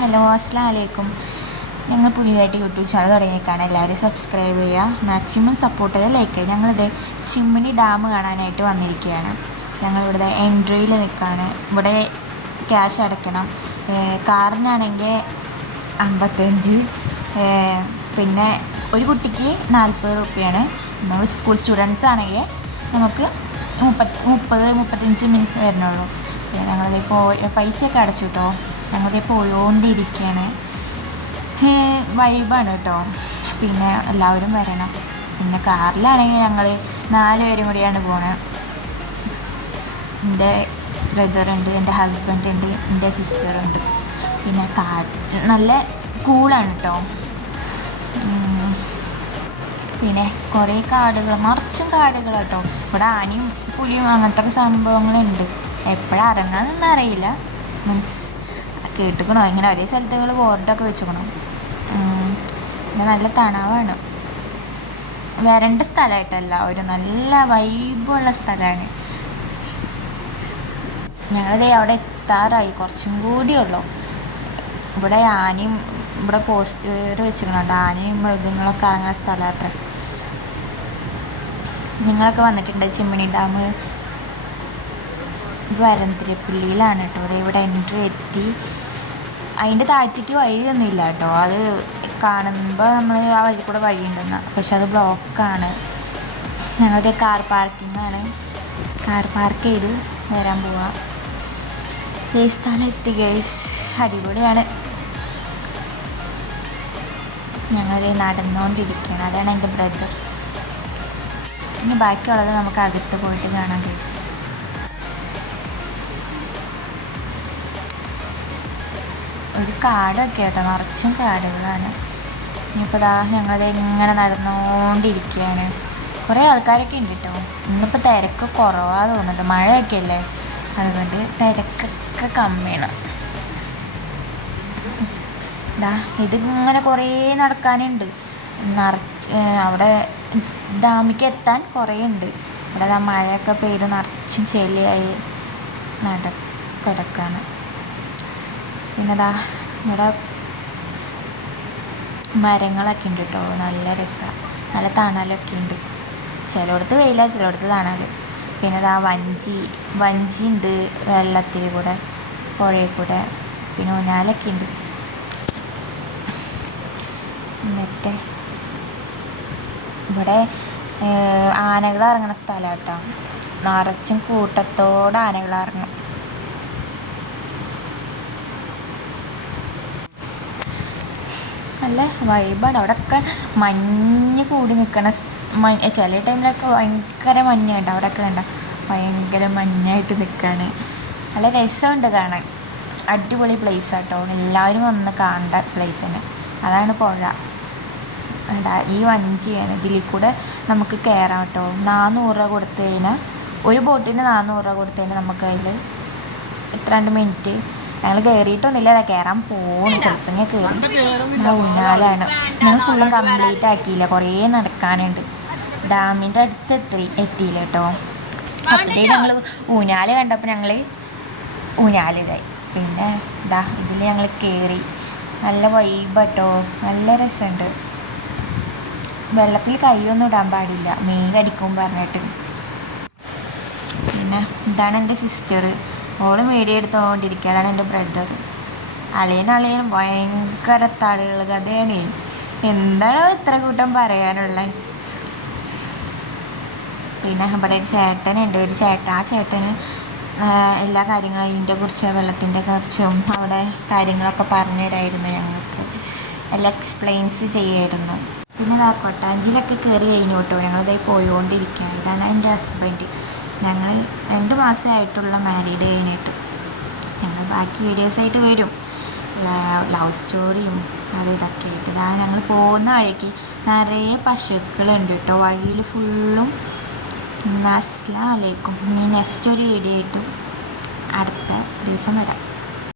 Hello അസ്സലാമു അലൈക്കും. ഞങ്ങൾ പുതിയതായിട്ട് യൂട്യൂബ് ചാനൽ തുടങ്ങിയേക്കാണ്. എല്ലാവരും സബ്സ്ക്രൈബ് ചെയ്യുക, മാക്സിമം സപ്പോർട്ട് ചെയ്യുക, ലൈക്ക് ചെയ്യുക. ഞങ്ങളിത് ചിമ്മിനി ഡാം കാണാനായിട്ട് വന്നിരിക്കുകയാണ്. ഞങ്ങളിവിടെ എൻട്രിയിൽ നിൽക്കുകയാണ്. ഇവിടെ ക്യാഷ് അടയ്ക്കണം. കാറിനാണെങ്കിൽ 55, പിന്നെ ഒരു കുട്ടിക്ക് 40 റുപ്യാണ്. നമ്മൾ സ്കൂൾ സ്റ്റുഡൻസ് ആണെങ്കിൽ നമുക്ക് 30-35 മിനിറ്റ്സ് വരുന്നുള്ളൂ. ഞങ്ങളിപ്പോൾ പൈസയൊക്കെ അടച്ചു കേട്ടോ. ഞങ്ങളിപ്പോൾ പോയോണ്ടിരിക്കുകയാണ്. വൈബാണ് കേട്ടോ. പിന്നെ എല്ലാവരും വരണം. പിന്നെ കാറിലാണെങ്കിൽ ഞങ്ങൾ 4 പേരും കൂടിയാണ് പോണത്. എൻ്റെ ബ്രദറുണ്ട്, എൻ്റെ ഹസ്ബൻഡുണ്ട്, എൻ്റെ സിസ്റ്ററുണ്ട്. പിന്നെ നല്ല കൂളാണ് കേട്ടോ. പിന്നെ കുറേ കാടുകൾ, നിറച്ചും കാടുകൾ കേട്ടോ. ഇവിടെ ആനയും പുലിയും അങ്ങനത്തെ ഒക്കെ സംഭവങ്ങളുണ്ട്. എപ്പോഴാണ് ഇറങ്ങാമെന്നൊന്നും അറിയില്ല. മീൻസ് കേട്ടിക്കണോ ഇങ്ങനെ ഒരേ സ്ഥലത്തുകൾ ബോർഡൊക്കെ വെച്ചിക്കണോ. പിന്നെ നല്ല തണവാണ്. വരേണ്ട സ്ഥലമായിട്ടല്ല, ഒരു നല്ല വൈബുള്ള സ്ഥലമാണ്. ഞങ്ങളിതേ അവിടെ എത്താറായി, കുറച്ചും കൂടിയുള്ളൂ. ഇവിടെ ആനയും ഇവിടെ പോസ്റ്റർ വെച്ചിരിക്കണുണ്ട്. ആനയും മൃഗങ്ങളൊക്കെ ഇറങ്ങുന്ന സ്ഥലം അത്ര. നിങ്ങളൊക്കെ വന്നിട്ടുണ്ട് ചിമ്മിനി ഡാം? ഇത് വരന്തിരപ്പള്ളിയിലാണ് കേട്ടോ. ഇവിടെ എൻട്രി എത്തി. അതിൻ്റെ താഴത്തേക്ക് വഴിയൊന്നുമില്ല കേട്ടോ. അത് കാണുമ്പോൾ നമ്മൾ ആ വഴി കൂടെ വഴിയുണ്ടെന്ന്, പക്ഷെ അത് ബ്ലോക്കാണ്. ഞങ്ങളുടെ കാർ പാർക്കിങ്ങാണ്. കാർ പാർക്ക് ചെയ്ത് വരാൻ പോവാം. ഈ സ്ഥലം എത്തി ഗൈസ്, അടിപൊളിയാണ്. ഞങ്ങൾ നടന്നുകൊണ്ടിരിക്കുകയാണ്. അതാണ് എൻ്റെ ബ്രദർ. ഇനി ബാക്കിയുള്ളത് നമുക്ക് അകത്ത് പോയിട്ട് കാണാം ഗൈസ്. ഒരു കാടൊക്കെ കേട്ടോ, നിറച്ചും കാടുകളാണ്. ഇനിയിപ്പോൾ ഞങ്ങളത് ഇങ്ങനെ നടന്നുകൊണ്ടിരിക്കുകയാണ്. കുറേ ആൾക്കാരൊക്കെ ഉണ്ട് കേട്ടോ. ഇന്നിപ്പോൾ തിരക്ക് കുറവാണ് തോന്നുന്നുണ്ട്, മഴയൊക്കെ അല്ലേ, അതുകൊണ്ട് തിരക്കൊക്കെ കമ്മിയാണ്. ഇതിങ്ങനെ കുറേ നടക്കാനുണ്ട്. അവിടെ ഡാമിക്ക് എത്താൻ കുറേ ഉണ്ട്. ഇവിടെ മഴയൊക്കെ പെയ്ത് നിറച്ചും ചെളിയായി കിടക്കാണ്. പിന്നെ ഇവിടെ മരങ്ങളൊക്കെ ഉണ്ട് കേട്ടോ. നല്ല രസമാണ്, നല്ല തണലൊക്കെ ഉണ്ട്. ചിലയിടത്ത് വെയില, ചിലയിടത്ത് തണൽ. പിന്നെ വഞ്ചി ഉണ്ട് വെള്ളത്തിൽ കൂടെ, പുഴയിൽ കൂടെ. പിന്നെ ഊഞ്ഞാലൊക്കെ ഉണ്ട്. എന്നിട്ട് ഇവിടെ ആനകൾ ഇറങ്ങുന്ന സ്ഥലം കേട്ടോ. നിറച്ചും കൂട്ടത്തോടെ ആനകൾ ഇറങ്ങും. നല്ല വൈബാണ്. അവിടെയൊക്കെ മഞ്ഞ് കൂടി നിൽക്കണ ചില ടൈമിലൊക്കെ ഭയങ്കര മഞ്ഞുണ്ട്. അവിടെയൊക്കെ കണ്ട ഭയങ്കര മഞ്ഞായിട്ട് നിൽക്കുകയാണ്. നല്ല രസമുണ്ട് കാണാൻ. അടിപൊളി പ്ലേസ് ആട്ടോ. എല്ലാവരും വന്ന് കാണേണ്ട പ്ലേസ് തന്നെ. അതാണ് പുഴ. ഈ വഞ്ചിയാണ്, ഇതിൽ കൂടെ നമുക്ക് കയറാം കേട്ടോ. 400 രൂപ കൊടുത്തു കഴിഞ്ഞാൽ, ഒരു ബോട്ടിന് 400 രൂപ കൊടുത്തു കഴിഞ്ഞാൽ നമുക്ക് അതിൽ എത്ര മിനിറ്റ്. ഞങ്ങൾ കയറിയിട്ടൊന്നുമില്ല, അതാ കയറാൻ പോകുന്നു. ചിലപ്പോൾ ഞാൻ കയറി. ഊഞ്ഞാലാണ്. ഞങ്ങൾ ഫുള്ളും കംപ്ലീറ്റ് ആക്കിയില്ല, കുറേ നടക്കാനുണ്ട്. ഡാമിൻ്റെ അടുത്ത് എത്തിയില്ല കേട്ടോ. അപ്പോഴത്തേക്ക് ഞങ്ങൾ ഊഞ്ഞാൽ കണ്ടപ്പോൾ ഞങ്ങൾ ഊഞ്ഞാലിതായി. പിന്നെ ഇതിൽ ഞങ്ങൾ കയറി. നല്ല വൈബ് കേട്ടോ, നല്ല രസമുണ്ട്. വെള്ളത്തിൽ കൈയൊന്നും ഇടാൻ പാടില്ല, മീനടിക്കും പറഞ്ഞിട്ട്. പിന്നെ ഇതാണ് എൻ്റെ സിസ്റ്റർ. ഓള് വീഡിയോ എടുത്തുകൊണ്ടിരിക്കുക. അതാണ് എൻ്റെ ബ്രദർ. അളിയൻ ഭയങ്കര തള്ളുകൾ കഥയാണ്. എന്താണോ ഇത്ര കൂട്ടം പറയാനുള്ളത്. പിന്നെ ഇവിടെ ഒരു ചേട്ടനുണ്ട്. ആ ചേട്ടന് എല്ലാ കാര്യങ്ങളും ഇതിൻ്റെ കുറിച്ച്, വെള്ളത്തിൻ്റെ കുറിച്ചും അവിടെ കാര്യങ്ങളൊക്കെ പറഞ്ഞു തരായിരുന്നു. ഞങ്ങൾക്ക് എല്ലാം എക്സ്പ്ലെയിൻസ് ചെയ്യായിരുന്നു. പിന്നെ കൊട്ടാഞ്ചിയിലൊക്കെ കയറി കഴിഞ്ഞു കേട്ടോ. ഞങ്ങളിതായി പോയോണ്ടിരിക്കുകയാണ്. ഇതാണ് എൻ്റെ ഹസ്ബൻഡ്. ഞങ്ങൾ 2 മാസമായിട്ടുള്ള മാരീഡ് കഴിഞ്ഞിട്ട്. ഞങ്ങൾ ബാക്കി വീഡിയോസായിട്ട് വരും, ലവ് സ്റ്റോറിയും ഇതൊക്കെ ആയിട്ട്. ഞങ്ങൾ പോകുന്ന വഴിക്ക് നിറയെ പശുക്കളുണ്ട് കേട്ടോ, വഴിയിൽ ഫുള്ളും. അസ്സലാമു അലൈക്കും. ഇനി നെക്സ്റ്റ് ഒരു വീഡിയോ ആയിട്ടും അടുത്ത ദിവസം വരാം.